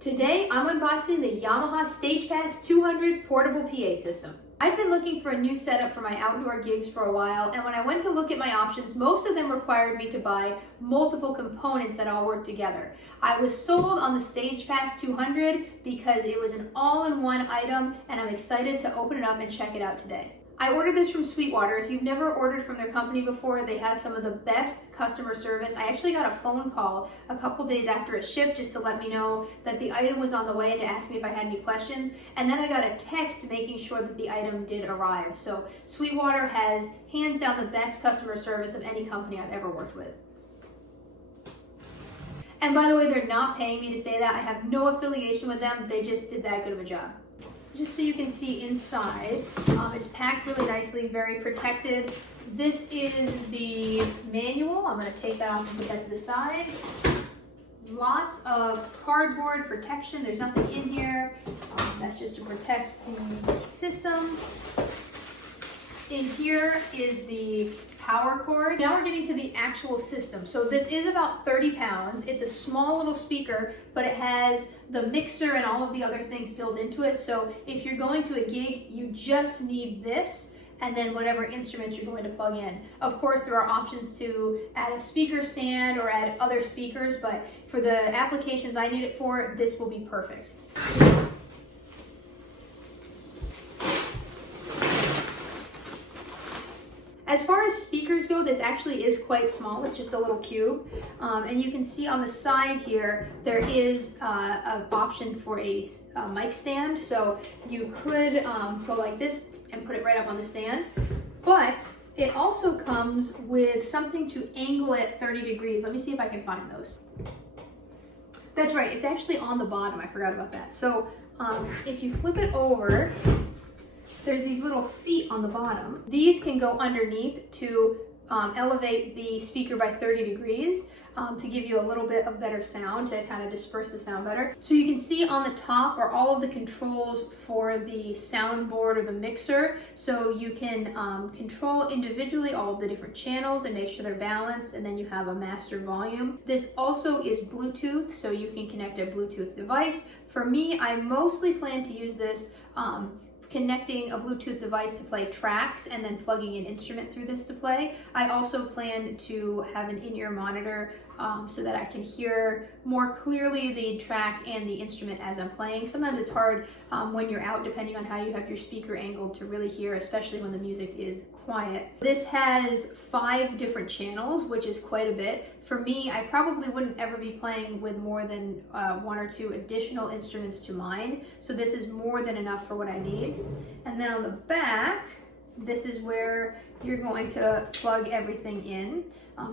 Today, I'm unboxing the Yamaha STAGEPAS 200 portable PA system. I've been looking for a new setup for my outdoor gigs for a while, and when I went to look at my options, most of them required me to buy multiple components that all work together. I was sold on the STAGEPAS 200 because it was an all-in-one item, and I'm excited to open it up and check it out today. I ordered this from Sweetwater. If you've never ordered from their company before, they have some of the best customer service. I actually got a phone call a couple days after it shipped just to let me know that the item was on the way and to ask me if I had any questions. And then I got a text making sure that the item did arrive. So Sweetwater has hands down the best customer service of any company I've ever worked with. And by the way, they're not paying me to say that. I have no affiliation with them. They just did that good of a job. Just so you can see inside, it's packed really nicely, very protected. This is the manual. I'm going to take that off and put that to the side. Lots of cardboard protection. There's nothing in here. That's just to protect the system. In here is the power cord. Now we're getting to the actual system. So this is about 30 pounds. It's a small little speaker, but it has the mixer and all of the other things built into it. So if you're going to a gig, you just need this and then whatever instruments you're going to plug in. Of course, there are options to add a speaker stand or add other speakers, but for the applications I need it for, this will be perfect. As far as speakers go, this actually is quite small. It's just a little cube. And you can see on the side here, there is an option for a mic stand. So you could go like this and put it right up on the stand. But it also comes with something to angle it 30 degrees. Let me see if I can find those. That's right, it's actually on the bottom. I forgot about that. So if you flip it over, there's these little feet on the bottom. These can go underneath to elevate the speaker by 30 degrees to give you a little bit of better sound, to kind of disperse the sound better. So you can see on the top are all of the controls for the soundboard or the mixer. So you can control individually all of the different channels and make sure they're balanced, and then you have a master volume. This also is Bluetooth, so you can connect a Bluetooth device. For me, I mostly plan to use this connecting a Bluetooth device to play tracks and then plugging an instrument through this to play. I also plan to have an in-ear monitor so that I can hear more clearly the track and the instrument as I'm playing. Sometimes it's hard when you're out, depending on how you have your speaker angled, to really hear, especially when the music is quiet. This has 5 different channels, which is quite a bit. For me, I probably wouldn't ever be playing with more than 1 or 2 additional instruments to mine. So this is more than enough for what I need. And then on the back, this is where you're going to plug everything in.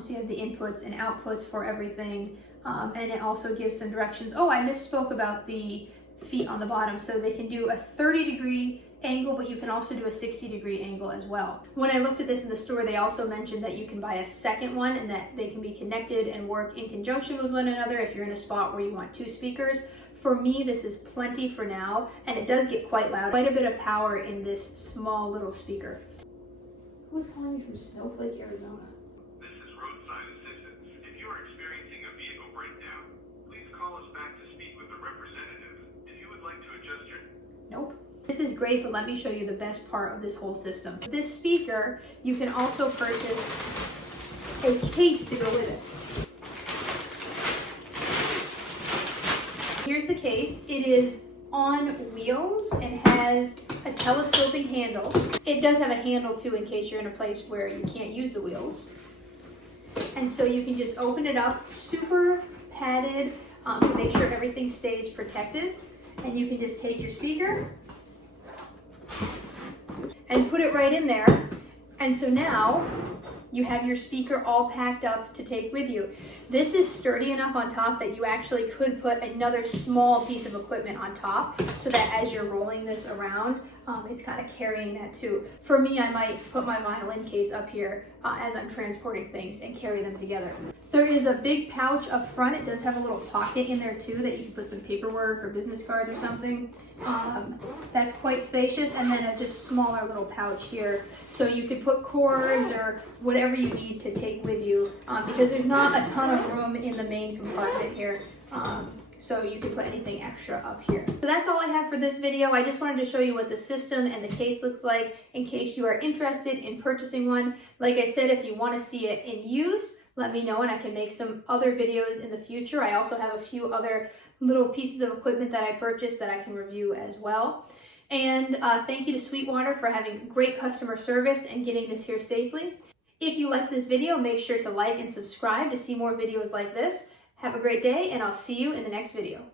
So you have the inputs and outputs for everything. And it also gives some directions. Oh, I misspoke about the feet on the bottom. So they can do a 30-degree angle, but you can also do a 60-degree angle as well. When I looked at this in the store, they also mentioned that you can buy a second one and that they can be connected and work in conjunction with one another if you're in a spot where you want 2 speakers. For me, this is plenty for now, and it does get quite loud. Quite a bit of power in this small little speaker. Who's calling me from Snowflake, Arizona? This is roadside assistance. If you are experiencing a vehicle breakdown, please call us back to speak with a representative. If you would like to adjust your... Nope. This is great, but let me show you the best part of this whole system. This speaker, you can also purchase a case to go with it. Here's the case. It is on wheels and has a telescoping handle. It does have a handle too in case you're in a place where you can't use the wheels. And so you can just open it up, super padded to make sure everything stays protected. And you can just take your speaker and put it right in there. And so now you have your speaker all packed up to take with you. This is sturdy enough on top that you actually could put another small piece of equipment on top so that as you're rolling this around, it's kind of carrying that too. For me, I might put my violin case up here as I'm transporting things and carry them together. There is a big pouch up front. It does have a little pocket in there too that you can put some paperwork or business cards or something. That's quite spacious, and then a just smaller little pouch here. So you could put cords or whatever you need to take with you because there's not a ton of room in the main compartment here. So you can put anything extra up here. So that's all I have for this video. I just wanted to show you what the system and the case looks like in case you are interested in purchasing one. Like I said, if you want to see it in use, let me know and I can make some other videos in the future. I also have a few other little pieces of equipment that I purchased that I can review as well. And thank you to Sweetwater for having great customer service and getting this here safely. If you liked this video, make sure to like and subscribe to see more videos like this. Have a great day, and I'll see you in the next video.